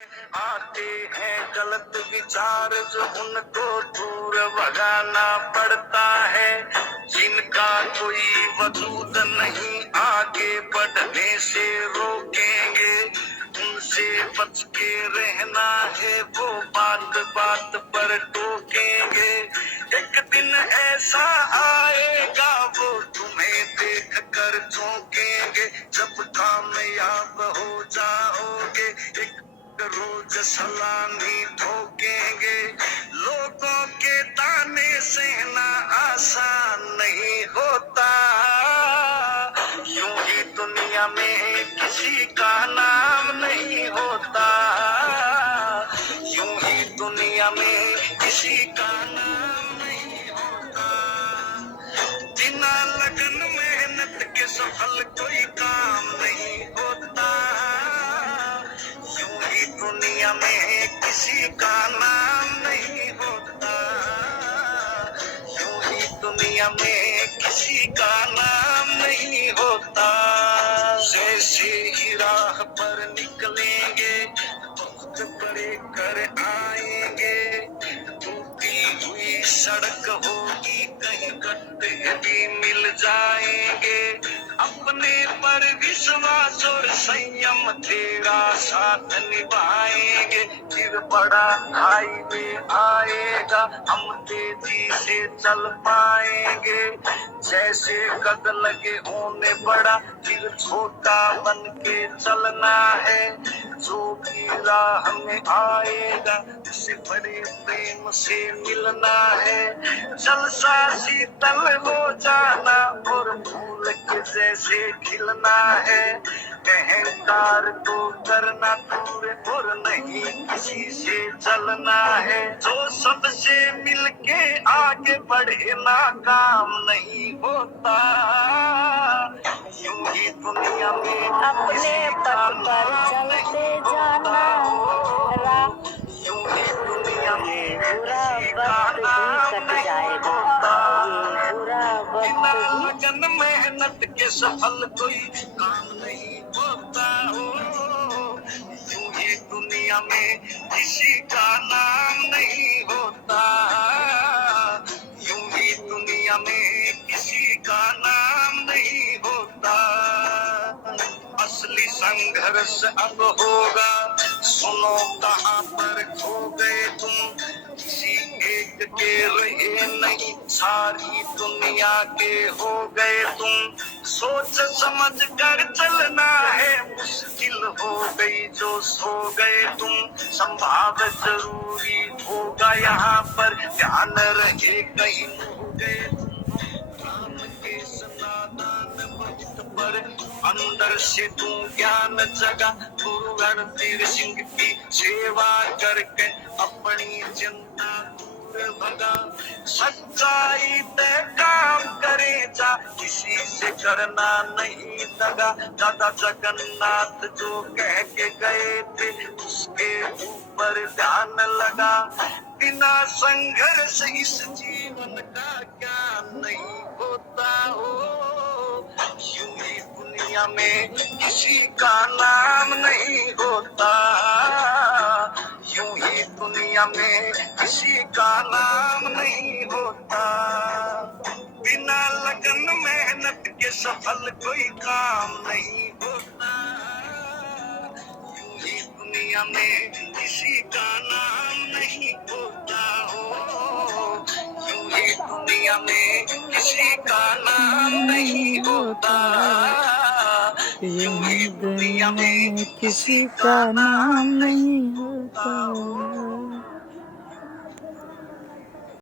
आते हैं गलत विचार जो उनको दूर भगाना पड़ता है। जिनका कोई वजूद नहीं आगे बढ़ने से रोकेंगे, उनसे बच के रहना है, वो बात बात पर टोकेंगे। एक दिन ऐसा आएगा वो तुम्हें देख कर चौंकेंगे, जब कामयाब हो जाओगे एक रोज सलामी ठोकेंगे। लोगों के ताने सहना आसान नहीं होता, यूं ही दुनिया में किसी का नाम नहीं होता, यूं ही दुनिया में किसी का नाम नहीं होता। बिना लगन मेहनत के सफल कोई काम नहीं होता, यूं ही दुनिया में किसी का नाम नहीं होता, यूं ही दुनिया में किसी का नाम नहीं होता। जैसे ही राह पर निकलेंगे बहुत बड़े कर आएंगे, टूटी हुई सड़क होगी कहीं गड्ढे भी मिल जाएंगे। अपने पर विश्वास और संयम तेरा साथ निभाएंगे, फिर बड़ा हाईवे आएगा हम तेजी से चल पाएंगे। जैसे कद लगे होने बड़ा फिर छोटा बन के चलना है, जो भी राह में आएगा उसे बड़े प्रेम से मिलना है। जलसा शीतल हो जाना और फूल के जैसे खिलना है, अहंकार को करना दूर और नहीं किसी से चलना है। जो सबसे मिलके आगे बढ़े ना काम नहीं होता, यूं ही दुनिया में अपने पथ पर चलते जाना, यूं ही दुनिया में बुरा वक्त भी कट जाएगा, ये बुरा वक्त भी। लगन मेहनत के सफल कोई काम नहीं होता हो, यूं ही दुनिया में किसी का नाम नहीं होता, यूं ही दुनिया में किसी का नाम नहीं होता। असली संघर्ष अब होगा, सुनो कहाँ पर खो गए तुम, किसी एक के रहे नहीं सारी दुनिया के हो गए तुम। सोच समझ कर चलना है, मुश्किल हो गई जो सो गए तुम। संभाव जरूरी होगा यहाँ पर, ध्यान रहे कहीं हो गए तुम। राम के सनातन भक्त पर अंदर से तू ज्ञान जगा, गुरु रणधीर सिंह की सेवा करके अपनी चिंता दूर भगा। सच्चाई पे काम करे जा, किसी से करना नहीं दगा। दादा जगन्नाथ जो कह के गए थे उसके ऊपर ध्यान लगा। बिना संघर्ष इस जीवन का ज्ञान नहीं होता हो, यूं ही दुनिया में किसी का नाम नहीं होता, यूं ही दुनिया में किसी का नाम नहीं होता। बिना लगन मेहनत के सफल कोई काम नहीं होता, यूं ही दुनिया में किसी का नाम नहीं होता हो, यूं ही दुनिया में किसी का नाम नहीं होता, यूं ही दुनिया में किसी का नाम नहीं होता।